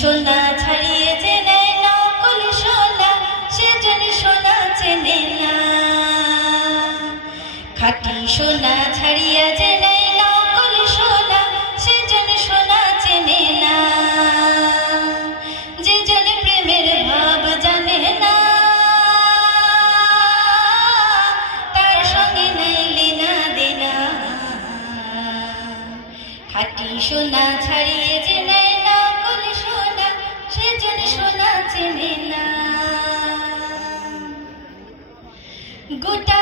সোনা ছাড়িয়ে যে নকল সোনা, সে সোনা চেনে না। খাঁটি সোনা ছাড়িয়া যে নকল সোনা, সে যেন সোনা চেনে না। প্রেমের জানে না, তার সঙ্গে দেনা। খাঁটি সোনা ছাড়িয়ে যে নেয় নকল Good time.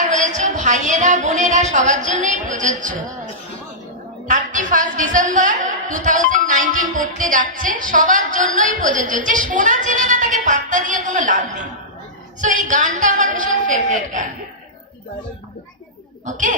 রয়েছে ভাইয়েরা, বোনেরা সবার জন্যই প্রযোজ্য। Thirty first December two thousand nineteen পড়তে যাচ্ছে, সবার জন্যই প্রযোজ্য। যে সোনা চেনে না, তাকে পাত্তা দিয়ে কোনো লাভ নেই। সো এই গানটা আমার ভীষণ ফেভারেট গান। ওকে